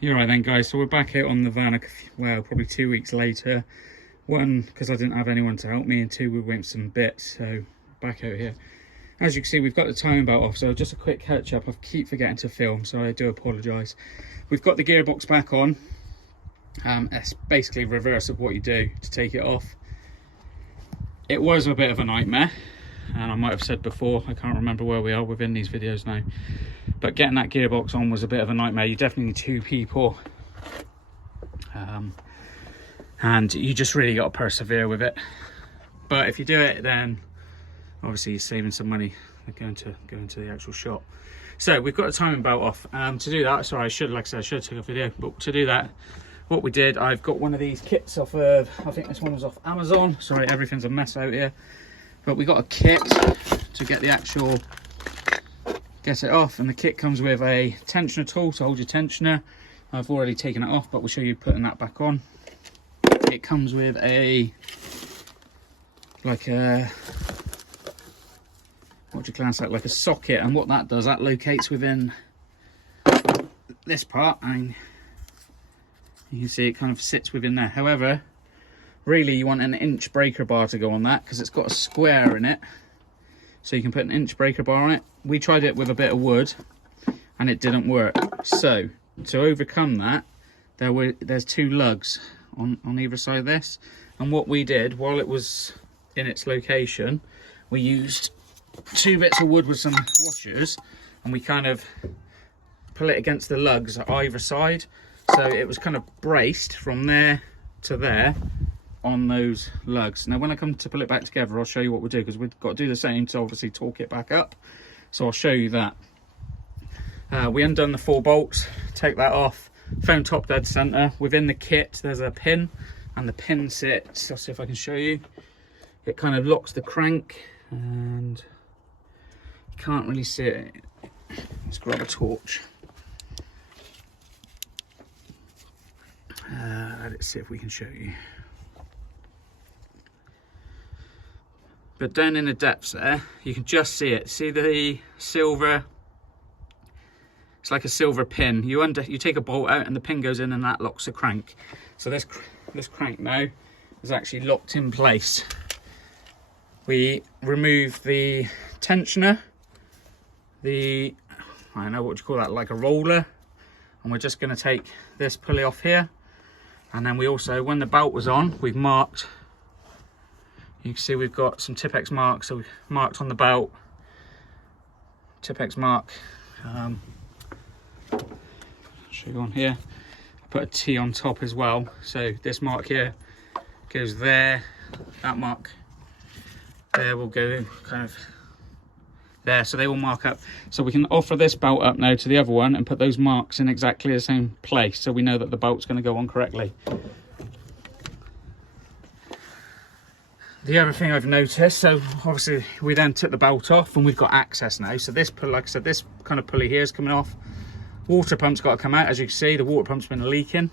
You're right then, guys. So we're back out on the van, well, probably 2 weeks later. One, because I didn't have anyone to help me, and two, we went some bits, so back out here. As you can see, we've got the timing belt off, so just a quick catch up. I keep forgetting to film, so I do apologise. We've got the gearbox back on. It's basically reverse of what you do to take it off. It was a bit of a nightmare, and I might have said before, I can't remember where we are within these videos now, but getting that gearbox on was a bit of a nightmare. You definitely need two people, and you just really got to persevere with it. But if you do it, then obviously you're saving some money going to the actual shop. So we've got the timing belt off. To do that, sorry, I should have took a video, but to do that, what we did, I've got one of these kits off of, I think this one was off Amazon. Sorry, everything's a mess out here. But we got a kit to get the actual, get it off, and the kit comes with a tensioner tool to hold your tensioner. I've already taken it off, but we'll show you putting that back on. It comes with a, like a, what do you class that, like a socket, and what that does, that locates within this part, and you can see it kind of sits within there. However, really you want an inch breaker bar to go on that, because it's got a square in it, so you can put an inch breaker bar on it. We tried it with a bit of wood and it didn't work, so to overcome that, there's two lugs on either side of this, and what we did while it was in its location, we used two bits of wood with some washers, and we kind of pull it against the lugs at either side, so it was kind of braced from there to there on those lugs. Now when I come to pull it back together, I'll show you what we'll do, because we've got to do the same to obviously torque it back up, so I'll show you that. We undone the 4 bolts, take that off, found top dead center. Within the kit there's a pin, and the pin sits, I'll see if I can show you, it kind of locks the crank, and you can't really see it. Let's grab a torch. Let's see if we can show you. But down in the depths there, you can just see it. See the silver? It's like a silver pin. You take a bolt out and the pin goes in, and that locks the crank. So this crank now is actually locked in place. We remove the tensioner, I don't know what you call that, like a roller, and we're just going to take this pulley off here. And then we also, when the belt was on, we've marked, you can see we've got some Tipex marks, so we've marked on the belt, Tipex mark, I'll show you on here, I put a T on top as well, so this mark here goes there, that mark there will go kind of there, so they will mark up. So we can offer this belt up now to the other one and put those marks in exactly the same place, so we know that the belt's going to go on correctly. The other thing I've noticed, so obviously we then took the belt off and we've got access now. So this pulley, like I said, this kind of pulley here is coming off. Water pump's got to come out. As you can see, the water pump's been leaking.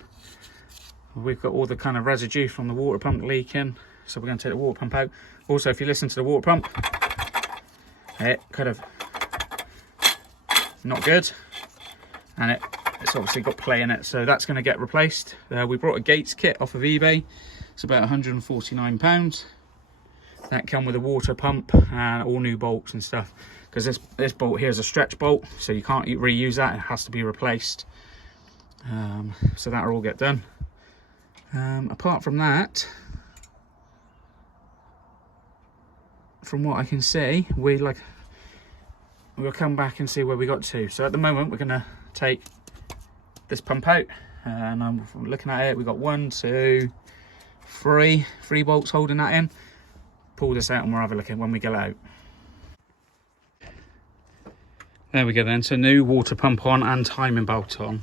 We've got all the kind of residue from the water pump leaking, so we're going to take the water pump out. Also, if you listen to the water pump, it kind of not good, and it's obviously got play in it, so that's going to get replaced. We brought a Gates kit off of eBay. It's about £149. That come with a water pump and all new bolts and stuff, because this bolt here is a stretch bolt, so you can't reuse that, it has to be replaced. So that'll all get done. Apart from that, from what I can see, we'll come back and see where we got to. So at the moment we're going to take this pump out, and I'm looking at it, we've got 1, 2, 3 bolts holding that in. Pull this out and we'll have a look at when we get out. There we go then, so new water pump on and timing belt on.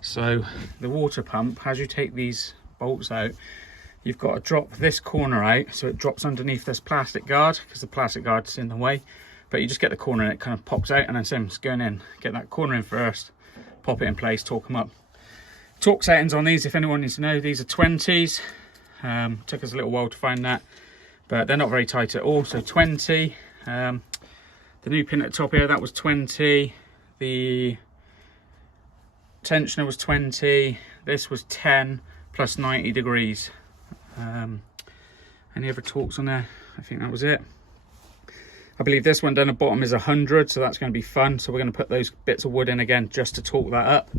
So the water pump, as you take these bolts out, you've got to drop this corner out, so it drops underneath this plastic guard, because the plastic guard's in the way. But you just get the corner and it kind of pops out, and then Sim's going in. Get that corner in first, pop it in place, torque them up. Torque settings on these, if anyone needs to know, these are 20s. Took us a little while to find that, but they're not very tight at all, so 20. The new pin at the top here, that was 20. The tensioner was 20, this was 10 plus 90 degrees. Any other talks on there? I think that was it. I believe this one down the bottom is 100, so that's going to be fun. So we're going to put those bits of wood in again just to torque that up.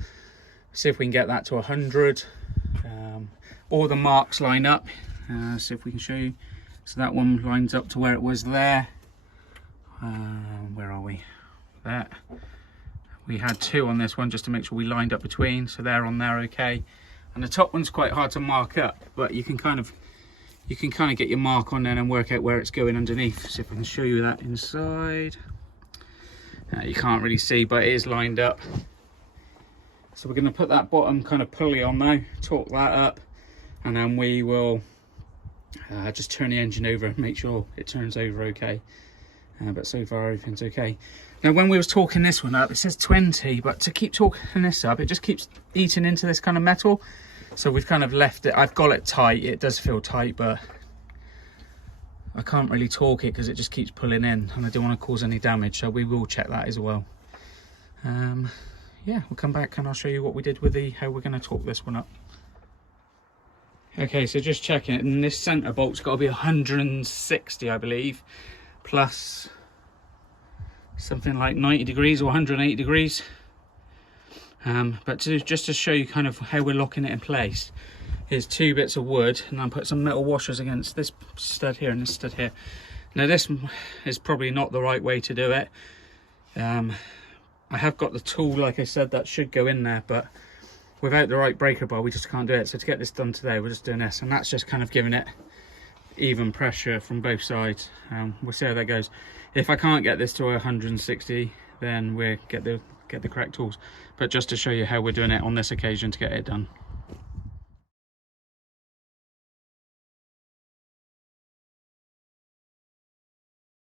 See if we can get that to 100. All the marks line up. See if we can show you. So that one lines up to where it was there. Where are we? There. We had 2 on this one just to make sure we lined up between. So they're on there okay. And the top one's quite hard to mark up, but you can kind of get your mark on there and work out where it's going underneath. See if I can show you that inside. You can't really see, but it is lined up. So we're going to put that bottom kind of pulley on now, torque that up, and then we will just turn the engine over and make sure it turns over okay. But so far everything's okay. Now when we was torquing this one up, it says 20, but to keep torquing this up, it just keeps eating into this kind of metal. So we've kind of left it. I've got it tight. It does feel tight, but I can't really torque it because it just keeps pulling in, and I don't want to cause any damage. So we will check that as well. Yeah, we'll come back and I'll show you what we did with how we're going to torque this one up. Okay, so just checking it, and this centre bolt's got to be 160, I believe, plus something like 90 degrees or 180 degrees. But just to show you kind of how we're locking it in place, here's 2 bits of wood, and I'll put some metal washers against this stud here and this stud here. Now this is probably not the right way to do it. I have got the tool, like I said, that should go in there, but without the right breaker bar we just can't do it. So to get this done today, we're just doing this, and that's just kind of giving it even pressure from both sides. We'll see how that goes. If I can't get this to 160, then we'll get the correct tools. But just to show you how we're doing it on this occasion to get it done.